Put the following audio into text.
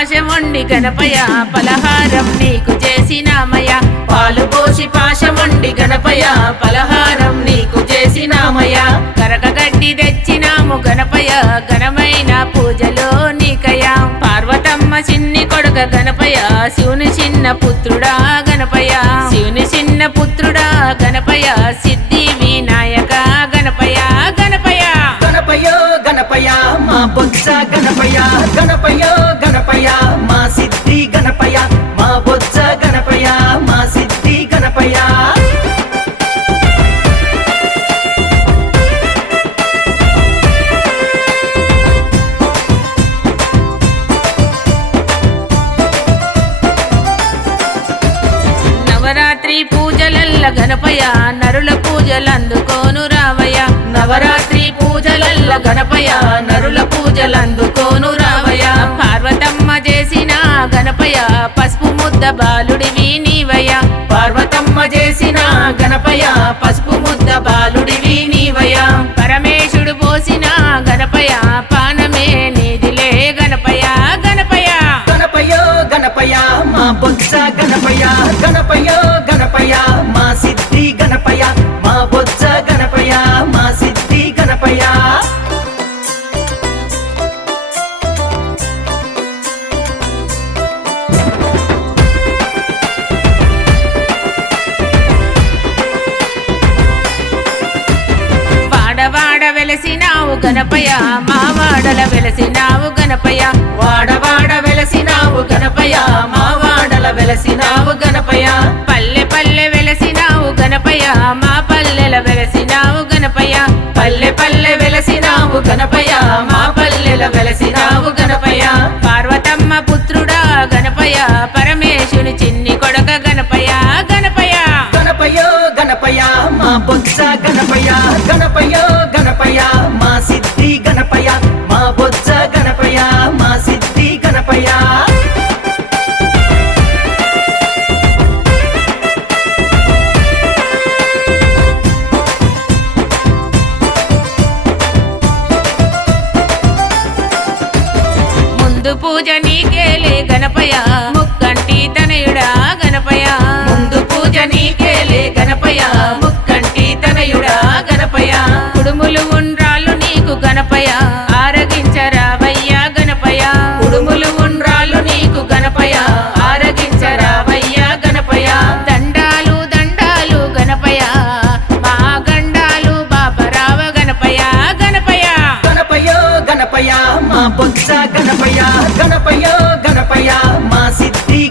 పాశమొండి గణపయ పలహారం నీకు చేసినామయ పాలు పోసి పాశమొండి గణపయ పలహారం నీకు చేసినామయ కరకగడ్డి తెచ్చినాము గణపయ ఘనమైన పూజలో నీకయా పార్వతమ్మ చిన్ని కొడుక గణపయ శివుని చిన్న పుత్రుడా గణపయ శివుని చిన్న పుత్రుడా గణపయ సిద్ధి వినాయక గణపయ గణపయ గణపయో గణపయ మా బొజ్జ గణపయ గణపయో గణపయ మా సిద్ధి గణపయ మా బొజ్జ గణపయ మా సిద్ధి గణపయ నవరాత్రి పూజలల్ల గణపయ నరుల పూజలందుకోను రావయ్య నవరాత్రి పూజలల్ల గణపయ నరుల పూజలందుకోను రావయ్య పార్వతమ్మ చేసిన గణపయ పసుపు ముద్ద బాలుడివి నీవయ్య పార్వతమ్మ చేసిన గణపయ పసుపు ముద్ద బాలుడివి నీవయ్య పరమేశుడు పోసిన గణపయ పానమే నీదిలే గణపయ గణపయ గణపయో గణపయ మా బొజ్జ గణపయ గణపయో గణపయ మా సిద్ధి గణపయ మా బొజ్జ గణపయ మా సిద్ధి గణపయ వాడవాడ వెలసినావు గణపయ మా వాడల వెలసినావు గణపయ వాడవాడ వెలసినావు గణపయ మా వాడల వెలసినావు గణపయ పల్లె పల్లె వెలసినావు గణపయ మా పల్లెల వెలసినావు గణపయ పల్లె పల్లె వెలసినావు గణపయ మా పల్లెల వెలసినావు గణపయ పార్వతమ్మ పుత్రుడా గణపయ పరమేశుని చిన్ని కొడక గణపయ గణపయ గణపయో గణపయ మా బొజ్జ గణపయ గణపయో గణపయ మా సిద్ధి గణపయ మా బొజ్జ గణపయ మా సిద్ధి గణపయ ముందు పూజ నీకేలే గణపయ ముక్కంటి తనయుడా గణపయ ముందు పూజ నీకేలే గణపయ ముక్కంటి తనయుడా గణపయ కుడుములు ఉండ్రాలు నీకు గణపయ ఆరగించరావయ్య గణపయ కుడుములు ఉండ్రాలు నీకు గణపయ ఆరగించరావయ్య గణపయ దండాలు దండాలు గణపయ మా గండాలు బాపరావ గణపయ గణపయ గణపయో గణపయ మా బొజ్జ గణపయ గణపయో గణపయ మా సిద్ధి